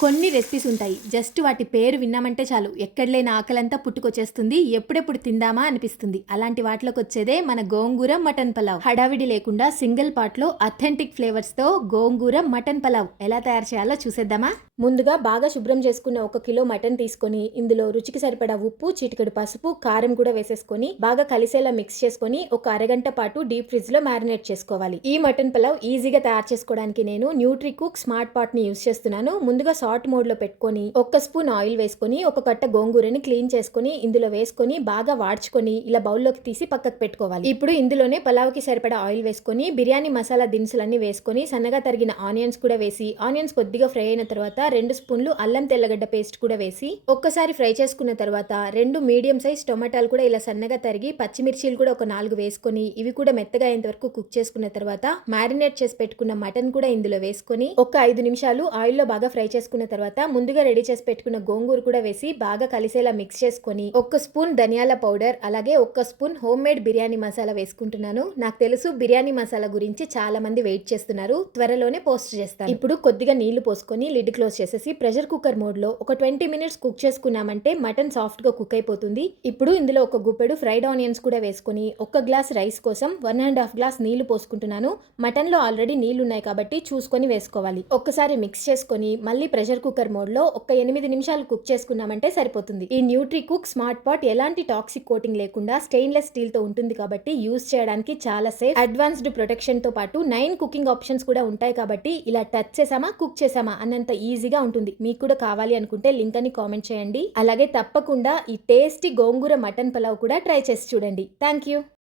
కొన్ని రెసిపీస్ ఉంటాయి. జస్ట్ వాటి పేరు విన్నామంటే చాలు ఎక్కడ లేని ఆకలంతా పుట్టుకొచ్చేస్తుంది. ఎప్పుడెప్పుడు తిందామా అనిపిస్తుంది. అలాంటి వాటిలోకి వచ్చేదే మన గోంగూర మటన్ పలావ్. హడావిడి లేకుండా సింగిల్ పార్ట్ లో అథెంటిక్ ఫ్లేవర్స్ తో గోంగూర మటన్ పలావ్ ఎలా తయారు చేయాలో చూసేద్దామా. ముందుగా బాగా శుభ్రం చేసుకున్న 1 కిలో మటన్ తీసుకొని ఇందులో రుచికి సరిపడా ఉప్పు, చిటికెడు పసుపు, కారం కూడా వేసేసుకొని బాగా కలిసేలా మిక్స్ చేసుకొని ఒక అరగంట పాటు డీప్ ఫ్రిడ్జ్ లో మ్యారినేట్ చేసుకోవాలి. ఈ మటన్ పలావ్ ఈజీగా తయారు చేసుకోవడానికి నేను న్యూట్రీ కుక్ స్మార్ట్ పాట్ ని యూస్ చేస్తున్నాను. ముందుగా సాల్ట్ మోడ్ లో పెట్టుకొని 1 స్పూన్ ఆయిల్ వేసుకొని ఒక కట్ట గోంగూరని క్లీన్ చేసుకొని ఇందులో వేసుకొని బాగా వాడ్చుకొని ఇలా బౌల్లోకి తీసి పక్కకు పెట్టుకోవాలి. ఇప్పుడు ఇందులోనే పలావ్ కి సరిపడా ఆయిల్ వేసుకొని బిర్యానీ మసాలా దినుసులన్నీ వేసుకొని సన్నగా తరిగిన ఆనియన్స్ కూడా వేసి ఆనియన్స్ కొద్దిగా ఫ్రై అయిన తర్వాత 2 స్పూన్లు అల్లం తెల్లగడ్డ పేస్ట్ కూడా వేసి ఒక్కసారి ఫ్రై చేసుకున్న తర్వాత 2 మీడియం సైజ్ టొమాటాలు కూడా ఇలా సన్నగా తరిగి పచ్చిమిర్చీలు కూడా ఒక 4 వేసుకొని ఇవి కూడా మెత్తగా అయ్యేంత వరకు కుక్ చేసుకున్న తర్వాత మ్యారినేట్ చేసి పెట్టుకున్న మటన్ కూడా ఇందులో వేసుకొని ఒక 5 నిమిషాలు ఆయిల్లో బాగా ఫ్రై చేసుకున్న తర్వాత ముందుగా రెడీ చేసి పెట్టుకున్న గోంగూర కూడా వేసి బాగా కలిసేలా మిక్స్ చేసుకొని 1 స్పూన్ ధనియాల పౌడర్ అలాగే 1 spoon home made biryani masala వేసుకుంటున్నాను. నాకు తెలుసు బిర్యానీ మసాలా గురించి చాలా మంది వెయిట్ చేస్తున్నారు, త్వరలోనే పోస్ట్ చేస్తాను. ఇప్పుడు కొద్దిగా నీళ్లు పోసుకొని లిడ్ క్లోజ్ చేసేసి ప్రెషర్ కుక్కర్ మోడ్ లో ఒక 20 మినిట్స్ కుక్ చేసుకున్నామంటే మటన్ సాఫ్ట్ గా కుక్ అయిపోతుంది. ఇప్పుడు ఇందులో ఒక గుప్పెడు ఫ్రైడ్ ఆనియన్స్ కూడా వేసుకొని 1 గ్లాస్ రైస్ కోసం 1.5 గ్లాస్ నీళ్లు పోసుకుంటున్నాను. మటన్ లో ఆల్రెడీ నీళ్లు ఉన్నాయి కాబట్టి చూసుకొని వేసుకోవాలి. ఒక్కసారి మిక్స్ చేసుకొని మళ్ళీ ప్రెషర్ కుక్కర్ మోడ్ లో ఒక 8 నిమిషాలు కుక్ చేసుకున్నామంటే సరిపోతుంది. ఈ న్యూట్రీ కుక్ స్మార్ట్ పాట్ ఎలాంటి టాక్సిక్ కోటింగ్ లేకుండా స్టెయిన్లెస్ స్టీల్ తో ఉంటుంది కాబట్టి యూజ్ చేయడానికి చాలా సేఫ్. అడ్వాన్స్డ్ ప్రొటెక్షన్ తో పాటు 9 కుకింగ్ ఆప్షన్స్ కూడా ఉంటాయి కాబట్టి ఇలా టచ్ చేసామా కుక్ చేసామా అన్నంత ఈజీగా ఉంటుంది. మీకు కూడా కావాలి అనుకుంటే లింక్ అని కామెంట్ చేయండి. అలాగే తప్పకుండా ఈ టేస్టీ గోంగూర మటన్ పలావ్ కూడా ట్రై చేసి చూడండి. Thank you.